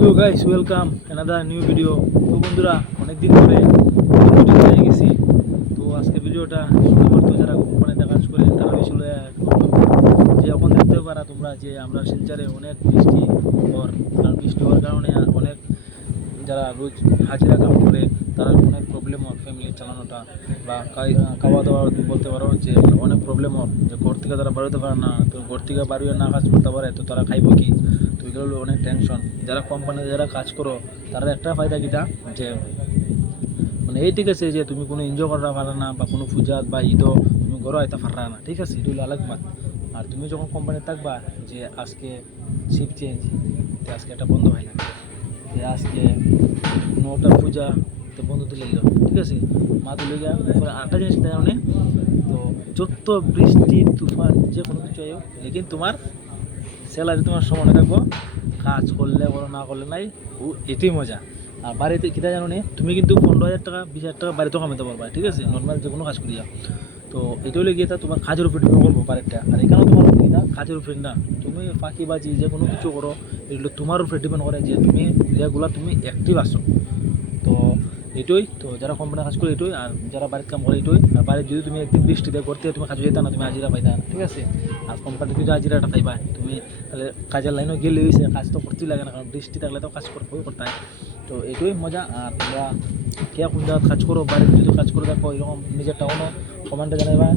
Hello guys, welcome another new video. তো বন্ধুরা, অনেকদিন পরে ভিডিও পেয়ে গেছি। তো আজকে ভিডিওটা শুধুমাত্র যারা কোম্পানিতে কাজ করে তারা ছিল, যে এখন দেখতে পারা তোমরা যে আমরা শিলচরে অনেক বৃষ্টি হওয়ার কারণ বৃষ্টি হওয়ার কারণে অনেক যারা রোজ হাজিরা কাম করে তারা অনেক প্রবলেম হয় ফ্যামিলি চালানোটা বা খাওয়া দাওয়া বলতে পারো যে অনেক প্রবলেম হয় যে ঘর থেকে তারা বাড়িতে পারে না। তো ঘর থেকে বাড়িয়ে না কাজ করতে পারে তো তারা খাইব কি? তো এগুলো অনেক টেনশন। যারা কোম্পানিতে যারা কাজ করো তারা একটা ফায়দা কিটা যে মানে এই ঠিক আছে যে তুমি কোনো এনজয় করা পারো না বা কোনো পূজা বা ঈদও তুমি ঘরে আইতে পারা না, ঠিক আছে, এটা হলো আলাগ বাত। আর তুমি যখন কোম্পানিতে থাকবা যে আজকে শিফট চেঞ্জ, আজকে একটা বন্ধ হয় না, যে আজকে কোনো একটা পূজা তো বন্ধ তুলে দিল, ঠিক আছে, মা তুলে গিয়া আরেকটা জিনিস দেয় মানে তো যত বৃষ্টি তুফান যে কোনো কিছু আয়ো লেকিন তোমার স্যালারি তোমার সমানে থাকবো। কাজ করলে বলো না করলে নাই, ও এটাই মজা। আর বাড়িতে কিনা জানো নে তুমি কিন্তু 15,000 টাকা 20,000 টাকা বাড়িতেও কামাতে পারবা, ঠিক আছে, নর্মাল যে কোনো কাজ করিয়া। তো এটা হলে গিয়ে তোমার কাজের উপরে ডিপেন্ড করবো বাড়িটা। আর এখানেও তোমার কিনা কাজের উপরে না, তুমি ফাঁকিবাজি যে কোনো কিছু করো এগুলো তোমার উপরে ডিপেন্ড করে যে তুমি যেগুলো তুমি অ্যাক্টিভ আসো। তো এটাই তো যারা কোম্পানি কাজ করে এটাই, আর যারা বাড়ির কাম করে এটাই। আর বাড়ির যদি তুমি একদিন বৃষ্টি দিয়ে করতে তুমি কাজ যেতে না, তুমি হাজিরা পাইতা, ঠিক আছে। আর কোম্পানি যদি হাজিরাটা পাইবা তুমি তাহলে কাজের লাইনও গেলে হয়েছে, কাজ তো করতেই লাগে না, কারণ বৃষ্টি থাকলে তো কাজ করতে হয়। তো এটাই মজা। আর তোমরা কে কোন জায়গায় কাজ করো, বাড়িতে যদি কাজ করে দেখো এরকম নিজের টাউনও কমান্ডে জানাইবা।